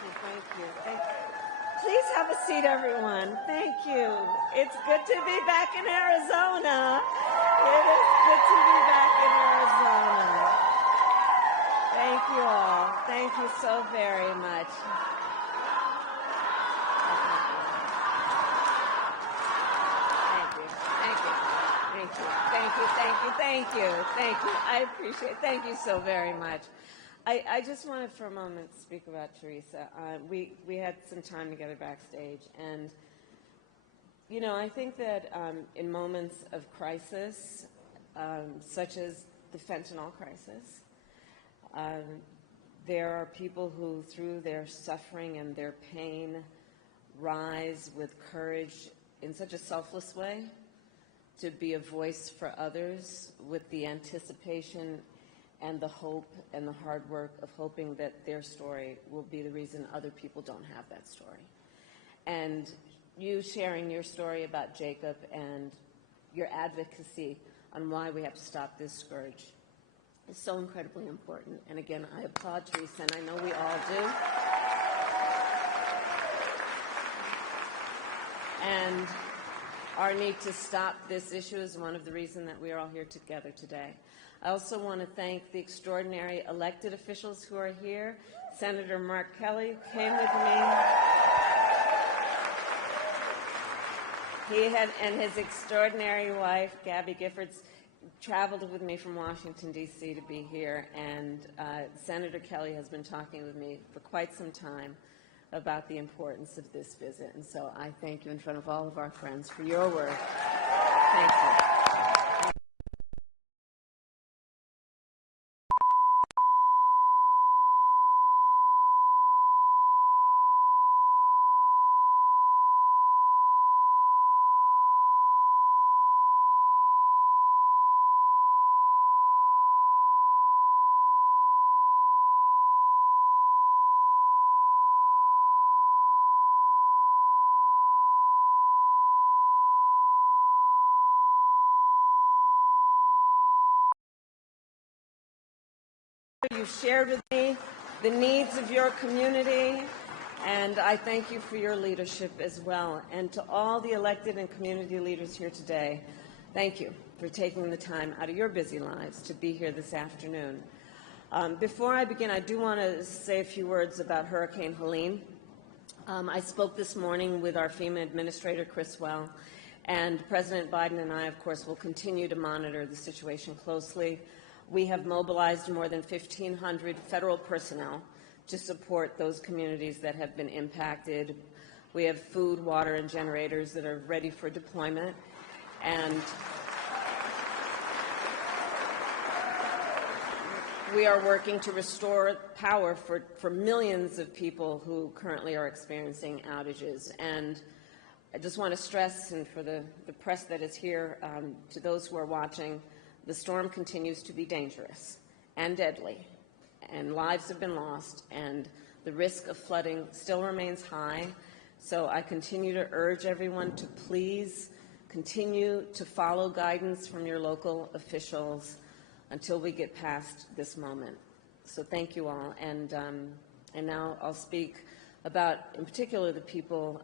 Thank you. Please have a seat, everyone. Thank you. It's good to be back in Arizona. It is good to be back in Arizona. Thank you all. Thank you so very much. Thank you. I appreciate it. Thank you so very much. I just wanted for a moment to speak about Teresa. We had some time together backstage, and you know, I think that in moments of crisis, such as the fentanyl crisis, there are people who, through their suffering and their pain, rise with courage in such a selfless way to be a voice for others with the anticipation and the hope and the hard work of hoping that their story will be the reason other people don't have that story. And you sharing your story about Jacob and your advocacy on why we have to stop this scourge is so incredibly important. And again, I applaud Teresa, and I know we all do. And our need to stop this issue is one of the reasons that we are all here together today. I also want to thank the extraordinary elected officials who are here. Senator Mark Kelly came with me. And his extraordinary wife, Gabby Giffords, traveled with me from Washington, D.C. to be here. And Senator Kelly has been talking with me for quite some time about the importance of this visit. And so I thank you in front of all of our friends for your work. Thank you. You shared with me the needs of your community, and I thank you for your leadership as well. And to all the elected and community leaders here today, thank you for taking the time out of your busy lives to be here this afternoon. Before I begin, I do want to say a few words about Hurricane Helene. I spoke this morning with our FEMA Administrator, Chris Well, and President Biden and I, of course, will continue to monitor the situation closely. We have mobilized more than 1,500 federal personnel to support those communities that have been impacted. We have food, water, and generators that are ready for deployment. And we are working to restore power for millions of people who currently are experiencing outages. And I just want to stress, and for the press that is here, to those who are watching, the storm continues to be dangerous and deadly, and lives have been lost, and the risk of flooding still remains high. So I continue to urge everyone to please continue to follow guidance from your local officials until we get past this moment. So thank you all. And now I'll speak about, in particular, the people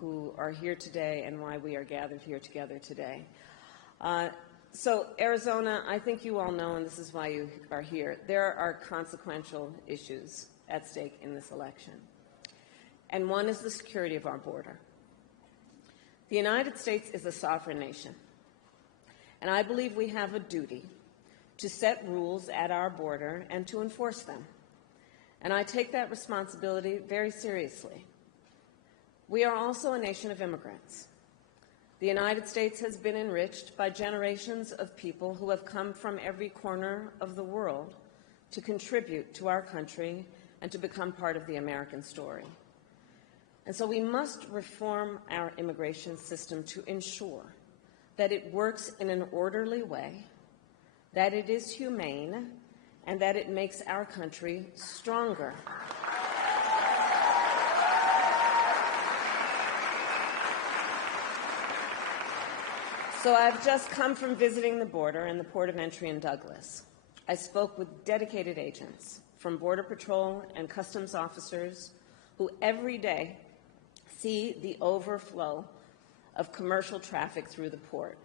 who are here today and why we are gathered here together today. So Arizona, I think you all know, and this is why you are here, there are consequential issues at stake in this election. And one is the security of our border. The United States is a sovereign nation, and I believe we have a duty to set rules at our border and to enforce them. And I take that responsibility very seriously. We are also a nation of immigrants. The United States has been enriched by generations of people who have come from every corner of the world to contribute to our country and to become part of the American story. And so we must reform our immigration system to ensure that it works in an orderly way, that it is humane, and that it makes our country stronger. So I've just come from visiting the border and the port of entry in Douglas. I spoke with dedicated agents from Border Patrol and Customs officers, who every day see the overflow of commercial traffic through the port.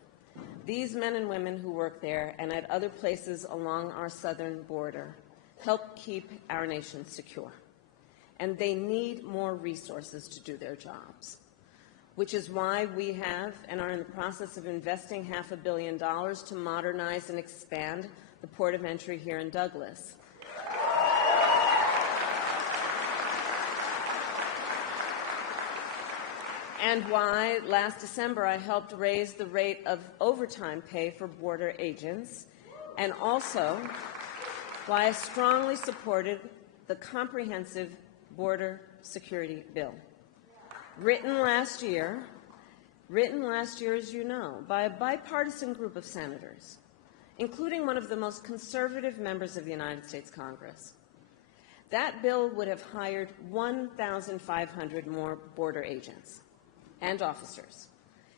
These men and women who work there and at other places along our southern border help keep our nation secure. And they need more resources to do their jobs, which is why we have and are in the process of investing $500 million to modernize and expand the port of entry here in Douglas. And why last December I helped raise the rate of overtime pay for border agents, and also why I strongly supported the comprehensive border security bill. Written last year, as you know, by a bipartisan group of senators, including one of the most conservative members of the United States Congress. That bill would have hired 1,500 more border agents and officers.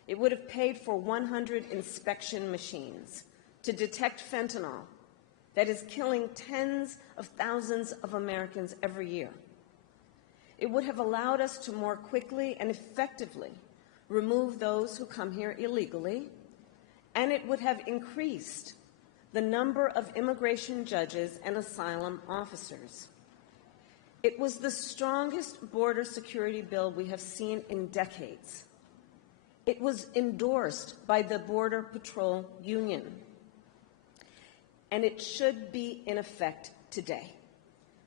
It would have paid for 100 inspection machines to detect fentanyl that is killing tens of thousands of Americans every year. It would have allowed us to more quickly and effectively remove those who come here illegally, and it would have increased the number of immigration judges and asylum officers. It was the strongest border security bill we have seen in decades. It was endorsed by the Border Patrol Union, and it should be in effect today,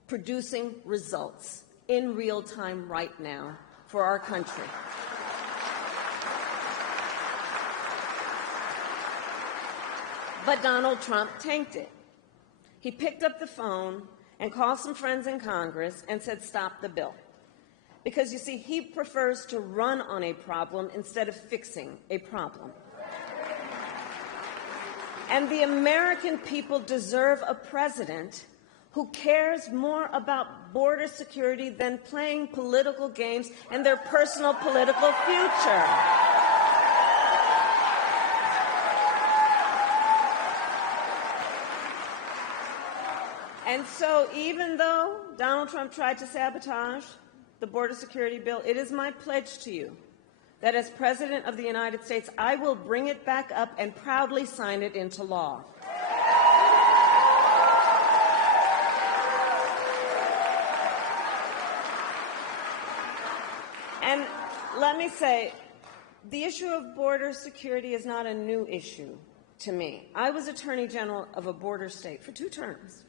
producing results in real time right now for our country. But Donald Trump tanked it. He picked up the phone and called some friends in Congress and said, stop the bill. Because, you see, he prefers to run on a problem instead of fixing a problem. And the American people deserve a president who cares more about border security than playing political games and their personal political future. And so even though Donald Trump tried to sabotage the border security bill, it is my pledge to you that as President of the United States, I will bring it back up and proudly sign it into law. And let me say, the issue of border security is not a new issue to me. I was Attorney General of a border state for 2 terms.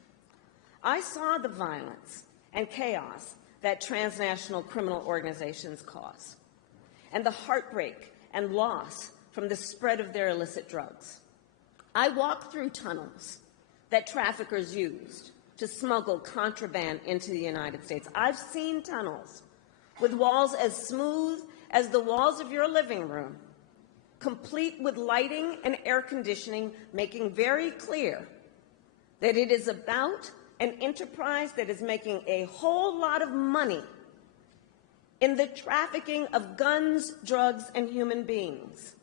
I saw the violence and chaos that transnational criminal organizations cause, and the heartbreak and loss from the spread of their illicit drugs. I walked through tunnels that traffickers used to smuggle contraband into the United States. I've seen tunnels with walls as smooth as the walls of your living room, complete with lighting and air conditioning, making very clear that it is about an enterprise that is making a whole lot of money in the trafficking of guns, drugs, and human beings.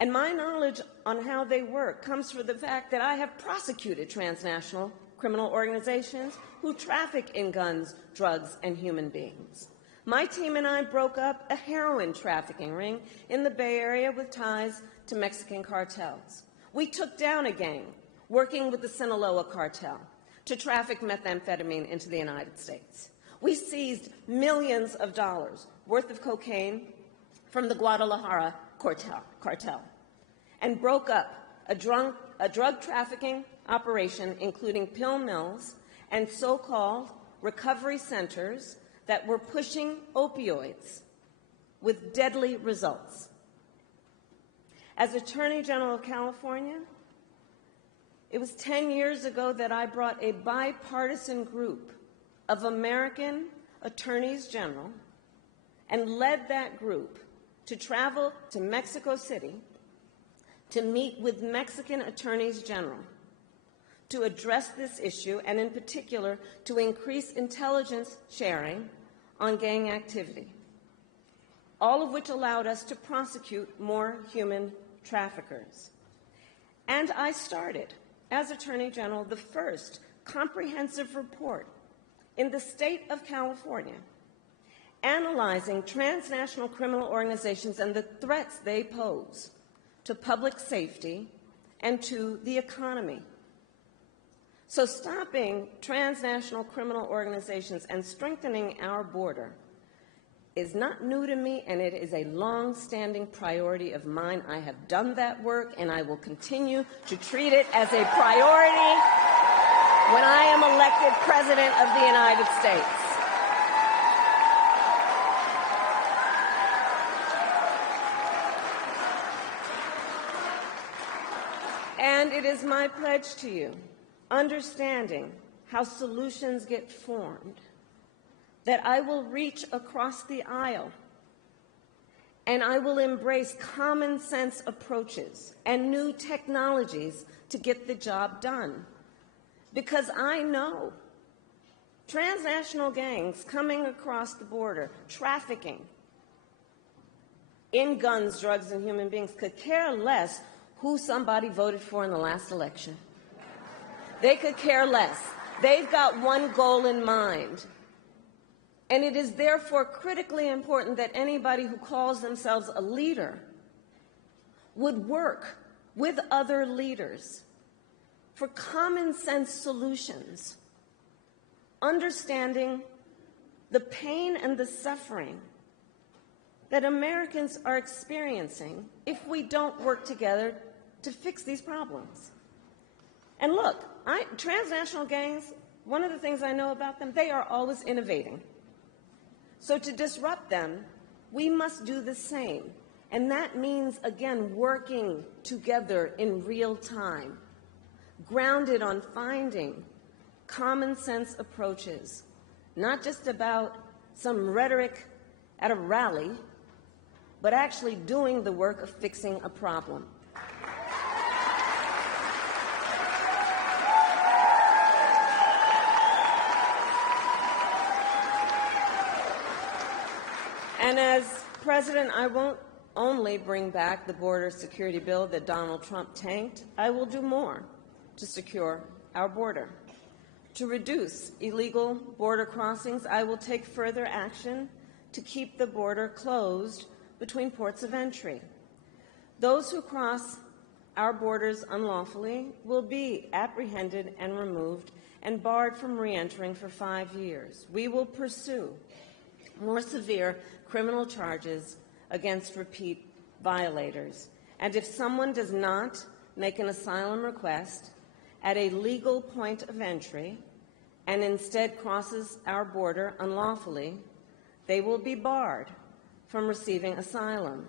And my knowledge on how they work comes from the fact that I have prosecuted transnational criminal organizations who traffic in guns, drugs, and human beings. My team and I broke up a heroin trafficking ring in the Bay Area with ties to Mexican cartels. We took down a gang working with the Sinaloa cartel to traffic methamphetamine into the United States. We seized millions of dollars worth of cocaine from the Guadalajara cartel and broke up a drug trafficking operation, including pill mills and so-called recovery centers that were pushing opioids with deadly results. As Attorney General of California, it was 10 years ago that I brought a bipartisan group of American attorneys general and led that group to travel to Mexico City to meet with Mexican attorneys general to address this issue, and in particular to increase intelligence sharing on gang activity, all of which allowed us to prosecute more human traffickers. And I started, as Attorney General, the first comprehensive report in the state of California, analyzing transnational criminal organizations and the threats they pose to public safety and to the economy. So stopping transnational criminal organizations and strengthening our border is not new to me, and it is a long-standing priority of mine. I have done that work, and I will continue to treat it as a priority when I am elected President of the United States. And it is my pledge to you, understanding how solutions get formed, that I will reach across the aisle and I will embrace common sense approaches and new technologies to get the job done. Because I know transnational gangs coming across the border, trafficking in guns, drugs, and human beings could care less who somebody voted for in the last election. They could care less. They've got one goal in mind. And it is therefore critically important that anybody who calls themselves a leader would work with other leaders for common sense solutions, understanding the pain and the suffering that Americans are experiencing if we don't work together to fix these problems. And look, transnational gangs, one of the things I know about them, they are always innovating. So to disrupt them, we must do the same. And that means, again, working together in real time, grounded on finding common sense approaches, not just about some rhetoric at a rally, but actually doing the work of fixing a problem. And as president, I won't only bring back the border security bill that Donald Trump tanked. I will do more to secure our border. To reduce illegal border crossings, I will take further action to keep the border closed between ports of entry. Those who cross our borders unlawfully will be apprehended and removed and barred from re-entering for 5 years. We will pursue more severe criminal charges against repeat violators. And if someone does not make an asylum request at a legal point of entry and instead crosses our border unlawfully, they will be barred from receiving asylum.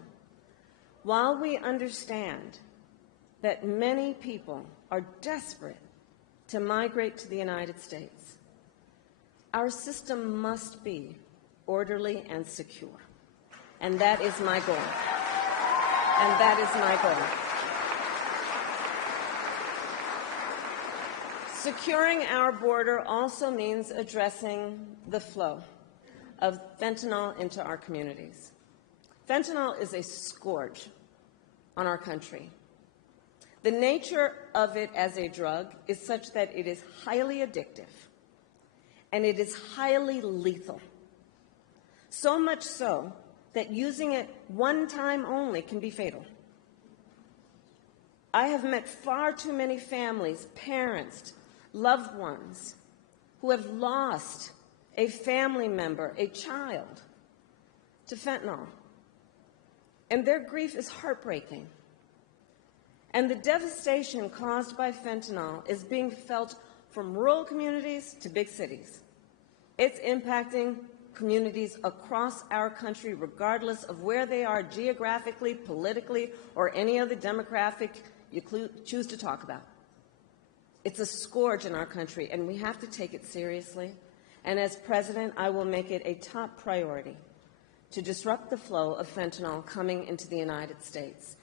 While we understand that many people are desperate to migrate to the United States, our system must be orderly and secure. And that is my goal. And that is my goal. Securing our border also means addressing the flow of fentanyl into our communities. Fentanyl is a scourge on our country. The nature of it as a drug is such that it is highly addictive and it is highly lethal. So much so that using it one time only can be fatal. I have met far too many families, parents, loved ones who have lost a family member, a child, to fentanyl. And their grief is heartbreaking. And the devastation caused by fentanyl is being felt from rural communities to big cities. It's impacting communities across our country, regardless of where they are geographically, politically, or any other demographic you choose to talk about. It's a scourge in our country, and we have to take it seriously. And as president, I will make it a top priority to disrupt the flow of fentanyl coming into the United States.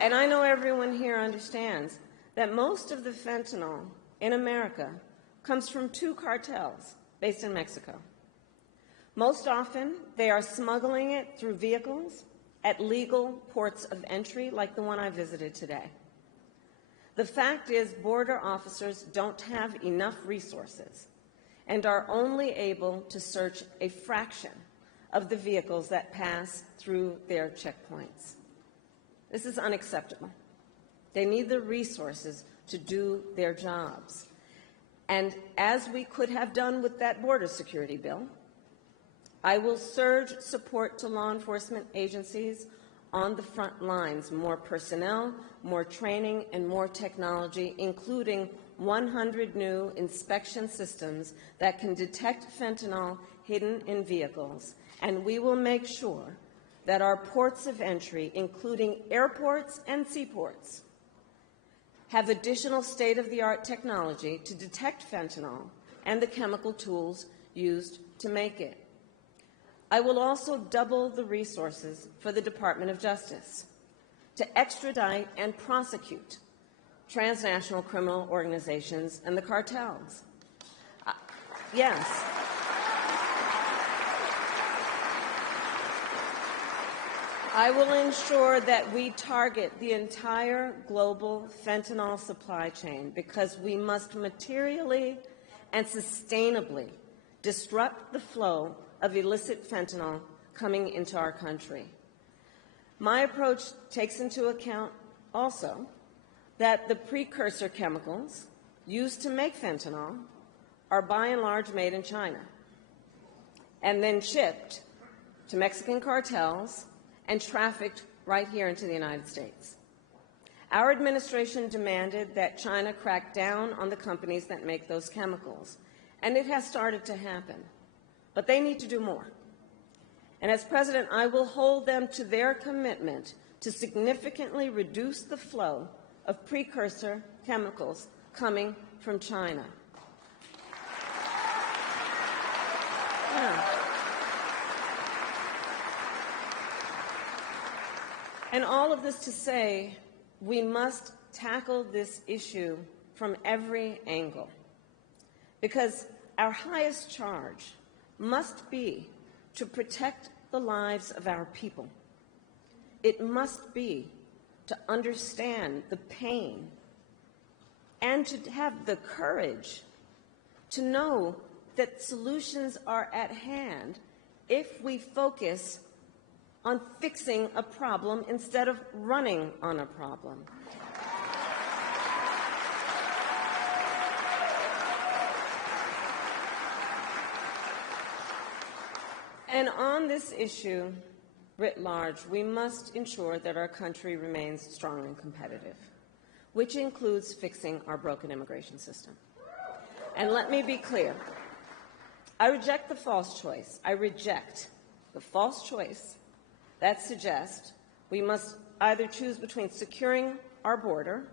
And I know everyone here understands that most of the fentanyl in America comes from two cartels based in Mexico. Most often, they are smuggling it through vehicles at legal ports of entry like the one I visited today. The fact is, border officers don't have enough resources and are only able to search a fraction of the vehicles that pass through their checkpoints. This is unacceptable. They need the resources to do their jobs. And as we could have done with that border security bill, I will surge support to law enforcement agencies on the front lines, more personnel, more training, and more technology, including 100 new inspection systems that can detect fentanyl hidden in vehicles. And we will make sure that our ports of entry, including airports and seaports, have additional state-of-the-art technology to detect fentanyl and the chemical tools used to make it. I will also double the resources for the Department of Justice to extradite and prosecute transnational criminal organizations and the cartels. Yes. I will ensure that we target the entire global fentanyl supply chain because we must materially and sustainably disrupt the flow of illicit fentanyl coming into our country. My approach takes into account also that the precursor chemicals used to make fentanyl are by and large made in China and then shipped to Mexican cartels and trafficked right here into the United States. Our administration demanded that China crack down on the companies that make those chemicals, and it has started to happen. But they need to do more. And as President, I will hold them to their commitment to significantly reduce the flow of precursor chemicals coming from China. Yeah. And all of this to say, we must tackle this issue from every angle, because our highest charge must be to protect the lives of our people. It must be to understand the pain and to have the courage to know that solutions are at hand if we focus on fixing a problem instead of running on a problem. And on this issue, writ large, we must ensure that our country remains strong and competitive, which includes fixing our broken immigration system. And let me be clear. I reject the false choice. I reject the false choice that suggests we must either choose between securing our border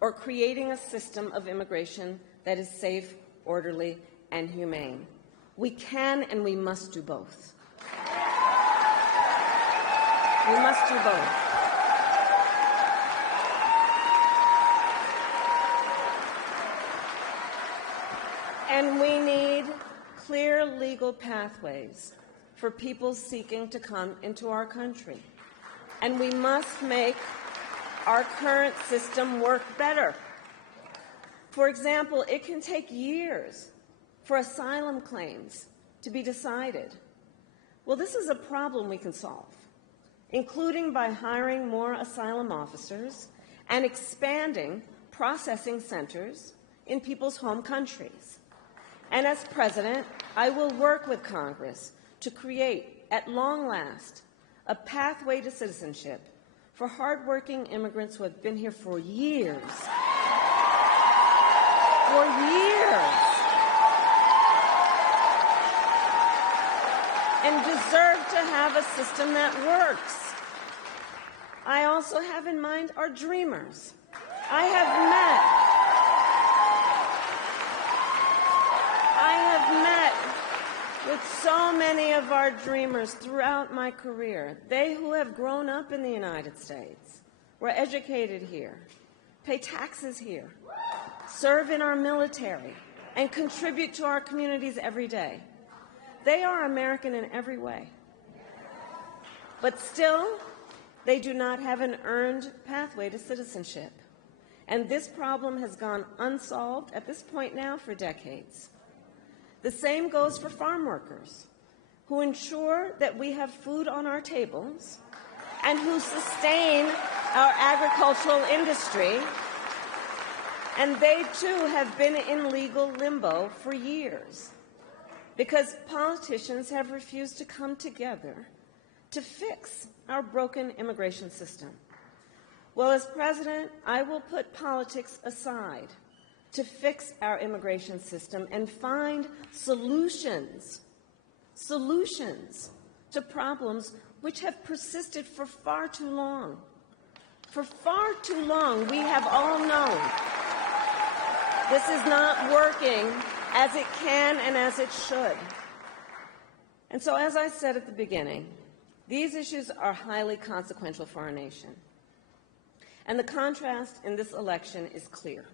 or creating a system of immigration that is safe, orderly, and humane. We can and we must do both. We must do both. And we need clear legal pathways for people seeking to come into our country. And we must make our current system work better. For example, it can take years for asylum claims to be decided. Well, this is a problem we can solve, including by hiring more asylum officers and expanding processing centers in people's home countries. And as President, I will work with Congress to create, at long last, a pathway to citizenship for hardworking immigrants who have been here for years. For years. And deserve to have a system that works. I also have in mind our dreamers. I have met with so many of our dreamers throughout my career. They who have grown up in the United States, were educated here, pay taxes here, serve in our military, and contribute to our communities every day. They are American in every way. But still, they do not have an earned pathway to citizenship. And this problem has gone unsolved at this point now for decades. The same goes for farm workers, who ensure that we have food on our tables and who sustain our agricultural industry. And they, too, have been in legal limbo for years because politicians have refused to come together to fix our broken immigration system. Well, as president, I will put politics aside to fix our immigration system and find solutions to problems which have persisted for far too long. For far too long, we have all known this is not working as it can and as it should. And so, as I said at the beginning, these issues are highly consequential for our nation. And the contrast in this election is clear.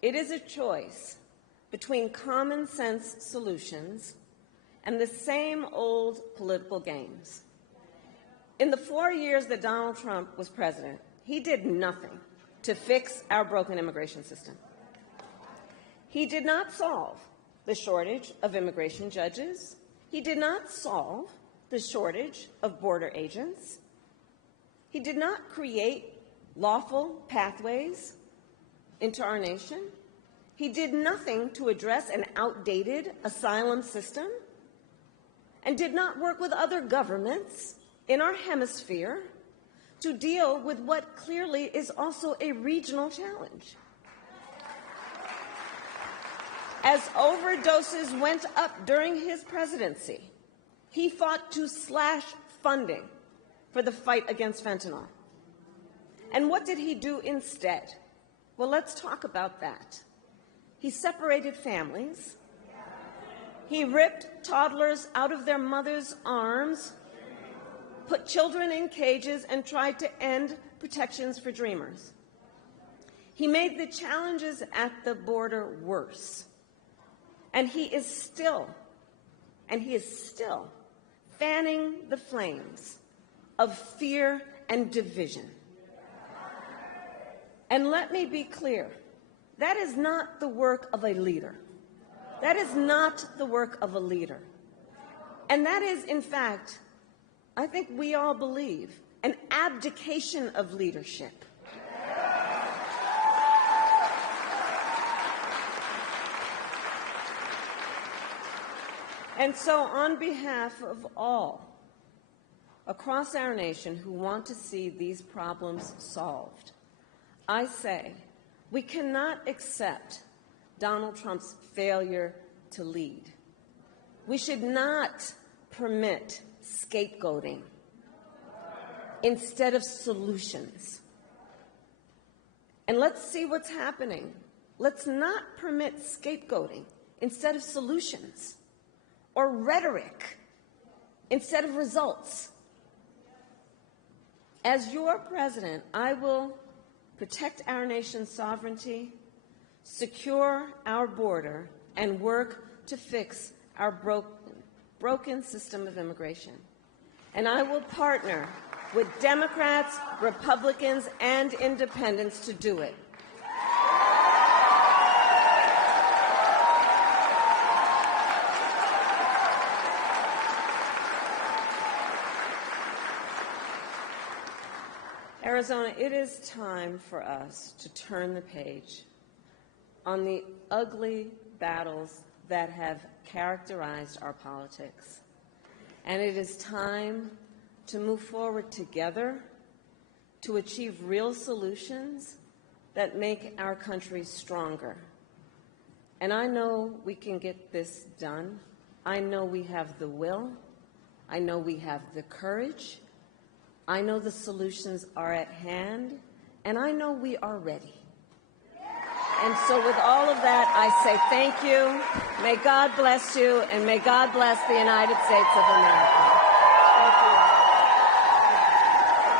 It is a choice between common sense solutions and the same old political games. In the 4 years that Donald Trump was president, he did nothing to fix our broken immigration system. He did not solve the shortage of immigration judges. He did not solve the shortage of border agents. He did not create lawful pathways into our nation. He did nothing to address an outdated asylum system and did not work with other governments in our hemisphere to deal with what clearly is also a regional challenge. As overdoses went up during his presidency, he fought to slash funding for the fight against fentanyl. And what did he do instead? Well, let's talk about that. He separated families. He ripped toddlers out of their mothers' arms, put children in cages, and tried to end protections for dreamers. He made the challenges at the border worse. And he is still fanning the flames of fear and division. And let me be clear, that is not the work of a leader. That is not the work of a leader. And that is, in fact, I think we all believe, an abdication of leadership. And so, on behalf of all across our nation who want to see these problems solved, I say we cannot accept Donald Trump's failure to lead. We should not permit scapegoating instead of solutions. And let's see what's happening. Let's not permit scapegoating instead of solutions, or rhetoric instead of results. As your president, I will protect our nation's sovereignty, secure our border, and work to fix our broken system of immigration. And I will partner with Democrats, Republicans, and independents to do it. Arizona, it is time for us to turn the page on the ugly battles that have characterized our politics. And it is time to move forward together to achieve real solutions that make our country stronger. And I know we can get this done. I know we have the will. I know we have the courage. I know the solutions are at hand, and I know we are ready. And so with all of that, I say thank you. May God bless you, and may God bless the United States of America.